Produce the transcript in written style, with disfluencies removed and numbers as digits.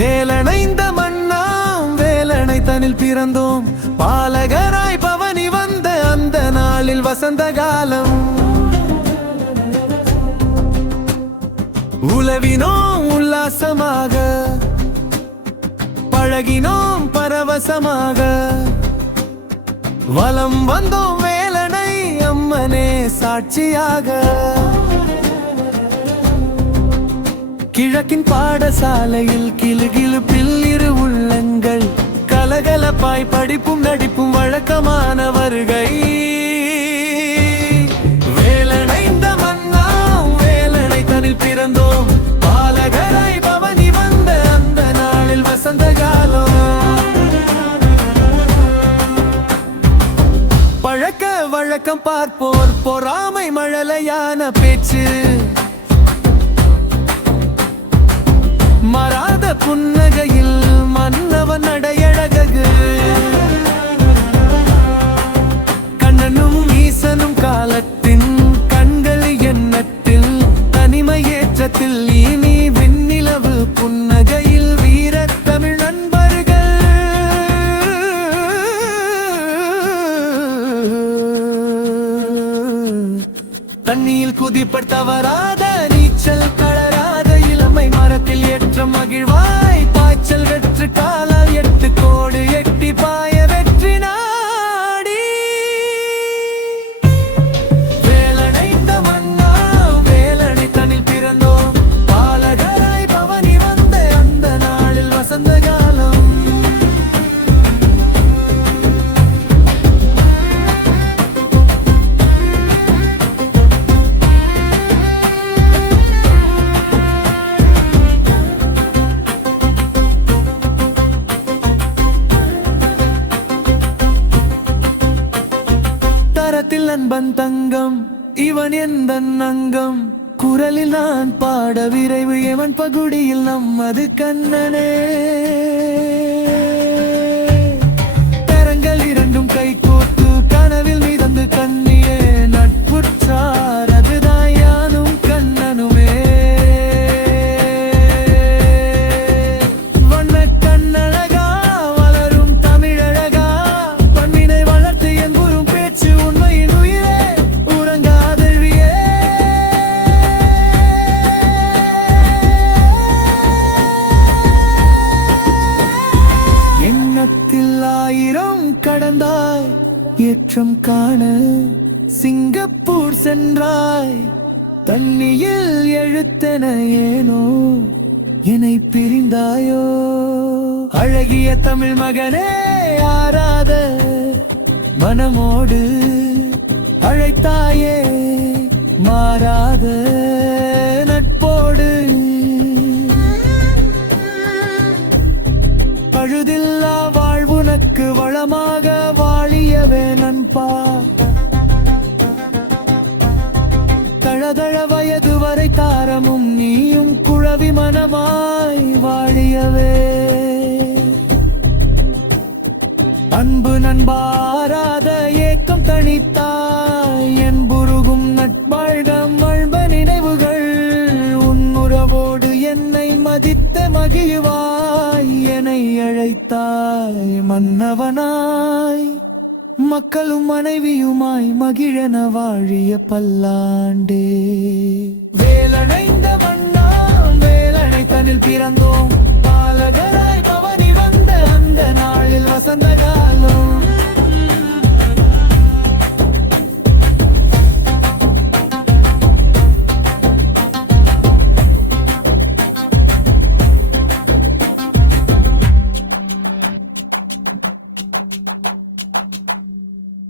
வேலணைந்த மண்ணாம் வேலணை தனில் பிறந்தோம், பாலகராய் பவனி வந்த அந்த நாளில் வசந்த காலம். உலவினோம் உல்லாசமாக, பழகினோம் பரவசமாக, வலம் வந்தோம் வேலணை அம்மனே சாட்சியாக. கிழக்கின் பாடசாலையில் கிளுகிளுப்பில் இரு உள்ளங்கள், கலகலப்பாய் படிப்பும் நடிப்பும் வழக்கமான வருகை. வேலணைந்த மண்ணாம் வேலணை தனில் பிறந்தோம், பாலகராய் பவனி வந்த அந்த நாளில் வசந்த காலம். பழக்க வழக்கம் பார்ப்போர் பொறாமை மழலையான பேச்சு, மறாத புன்னகையில் மன்னவன் அடையழகு. கண்ணனும் ஈசனும் காலத்தின் கண்கள் எண்ணத்தில், தனிமை ஏற்றத்தில் இனி வெண்ணிலவு புன்னகையில் வீரத் தமிழ் நண்பர்கள். தண்ணியில் குதிப்பட் தவறாத, நீச்சல் களராத இளமை மரத்தில் ஏற்ற மகிழ்வாய், பாய்ச்சல் வெற்று காலால் 8 கோடு எட்டி பாய வெற்றி நாடி. வேலணைந்த மண்ணா வேலணை தனில் பிறந்தோம், பாலகராய் பவனி வந்த அந்த நாளில் வசந்த காலம். நண்பன் தங்கம் இவன் எந்த அங்கம், குரலில் நான் பாட விரைவு எவன் பகுடியில் நம்மது கண்ணனே. கரங்கள் இரண்டும் கை கோர்த்து கனவில் மிதந்து கண்ணியே, நட்புற்றார் அதுதான் யானும் கண்ணனுமே. வண்ண கண்ணழகா வளரும் தமிழழகா, பண்பினை வளர்த்து என்புறும் பேச்சு உண்மையின் உயிரே உறங்காதழியே. எண்ணத்தில் 1000 கடந்தாய் ஏற்றம் காண சிங்கப்பூர் சென்றாய், தண்ணியில் எழுத்தென ஏனோ என்னை பிரிந்தாயோ. அழகிய தமிழ் மகனே ஆராத மனமோடு அழைத்தாயே, மாறாத நட்போடு. பழுதில்லா வாழ்வுனக்கு வளமாக வாழியவே நண்பா, தழதழ வயது வரை தாரமும் நீயும் குழவி மனமாய் வாழியவே. அன்பு நண்பாராத ஏக்கம் தனித்தாய், என் புருகும் நட்பாழ்கம் அன்ப நினைவுகள். உன்னுறவோடு என்னை மதித்த மகிழ்வாய், என்னை அழைத்தாய் மன்னவனாய், மக்களும் மனைவியுமாய் மகிழன வாழிய பல்லாண்டே. வேலணைந்த மண்ணாம் வேலணை தனில் பிறந்தோம், பாலகராய் பவனி வந்த அந்த நாளில் வசந்த